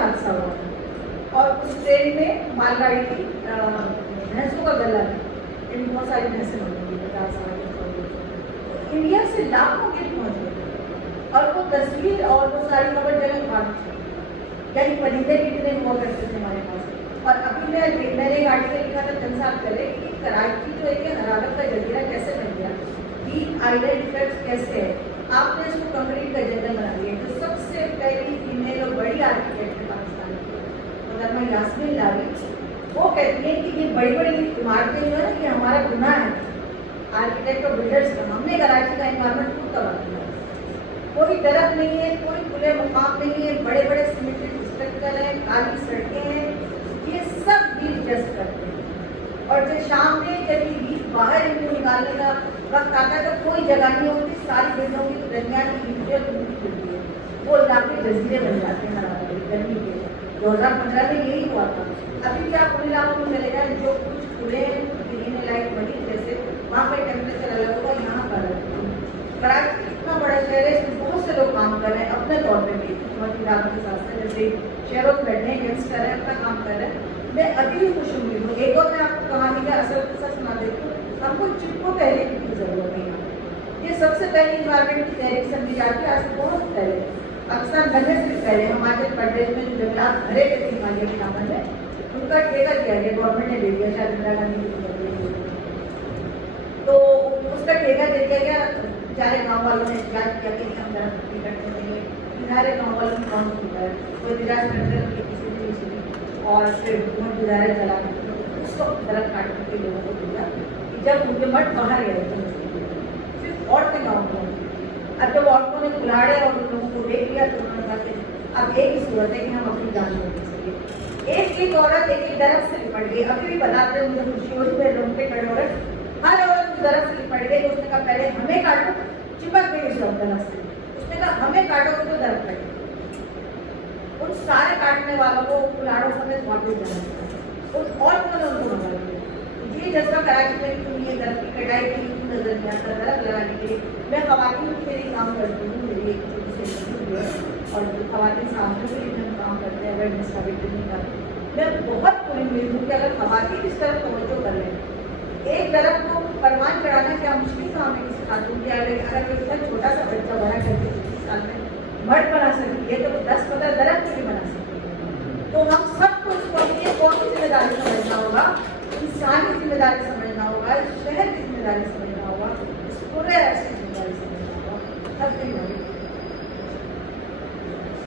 हादसा हुआ था और उस ट्रेन में मालगाड़ी की भैंसों का गला था, इनमें बहुत सारी भैंसें होंगी 50 इंडिया से लाखों गिफ्ट पहुँच गए और वो तस्वीर और वो सारी खबर जगह भाग यानी परिंदे कितने हुआ करते थे हमारे पास। और अभी मैंने एक आर्टिकल लिखा था 3 साल पहले कि कराची जो एक हरारत का जजीरा कैसे बन गया, डीप आइलैंड इफेक्ट कैसे है, आपने इसको कंक्रीट का जंगल बना दिया। तो सबसे पहली फीमेल और बड़ी आर्किटेक्ट है पाकिस्तान की, मोहतरमा यास्मीन लावी, वो कहती है कि ये बड़ी बड़ी इमारतें जो है ये हमारा गुनाह है आर्किटेक्ट और बिल्डर्स का, हमने कराची का इन्वायरमेंट खूब तबाह किया। कोई दरख्त नहीं है, कोई खुले मुकाम नहीं है, बड़े बड़े सीमेंटेड स्ट्रक्चर है, काली सड़कें हैं, ये सब बीच जस्ट करते हैं। और जो शाम में यदि बीच बाहर इनको निकालने का वक्त आता है तो कोई जगह नहीं होती, सारी बिल्डिंगों की दरमियान की ईंटें मिलती है, वो इलाके जजीरे बन जाते हैं हरारत गर्मी के। 2015 में यही हुआ था। अभी भी आप उन इलाकों में चले जाए जो कुछ खुले ग्रीन लाइट बनी जैसे, वहाँ पर टेम्परेचर अलग होगा, यहाँ पर अलग होगा। कराची इतना बड़ा शहर है, इसमें बहुत से लोग काम कर रहे हैं अपने तौर पे भी, बहुत इलाकों के साथ साथ जैसे शहरों में बैठे हैं, यंगस्टर हैं, अपना काम कर रहे हैं। मैं अभी भी खुश हूँ। एक और मैं आपको कहानी का असल किस्सा सुना देती हूँ। हमको चिपको तहरीक की जरूरत है यहाँ। ये सबसे पहली इन्वायरमेंट की तहरीक समझी जाती है, आज से बहुत पहले, पाकिस्तान बनने से पहले हिमाचल प्रदेश में जो जंगलात भरे गए थे हिमालय के दामन में, उनका ठेका दिया गया, गवर्नमेंट ने दे दिया, शायद इंदिरा गांधी की तो उसका ठेका दे दिया गया। सारे गाँव वालों ने जांच किया कि हम दरख्त कटने देंगे, सारे गाँव वालों ने कौन होता है, कोई निराश करते किसी भी चीज़ और फिर हुकूमत गुजारे चला उसको दरख्त काटने के लोगों को दिया कि जब उनके मठ बाहर गए थे सिर्फ औरतें गाँव को। अब जब औरतों ने कुल्हाड़े और उन लोगों को देख लिया तो उन्होंने कहा कि अब एक ही सूरत है कि हम अपनी जान ले सकें। एक औरत एक दरख्त से निपट गई। अभी भी बताते हैं मुझे खुशी होती है, रोड पे खड़े हो रहे हर औरत उस दरख्त से निपट गई। उसने कहा पहले हमें काटो, चिपक गई उस दरख्त से, उसने कहा हमें काटो तो दरख्त कटे। उन सारे काटने वालों को कुल्हाड़ों समेत वापस जाना चाहिए। उन औरतों ने उनको मना किया। ये जज्बा कराची में क्यों ये दरख्त की कटाई के लिए क्यों नजर नहीं आता, दरख्त लगाने के लिए। मैं खवातीन के लिए काम करती हूँ, मेरी एक और खवातीन सामने के लिए हम काम करते हैं अवेयरनेस का ट्रेनिंग का। मैं बहुत पूरी उम्मीद हूँ कि अगर खवातीन इस तरफ तवज्जो कर लें, एक दरख्त को परवान चढ़ाना क्या मुश्किल काम है किसी खातून के। अगर कोई छोटा सा बच्चा बड़ा करके 25 साल में मर्द बना सकती है तो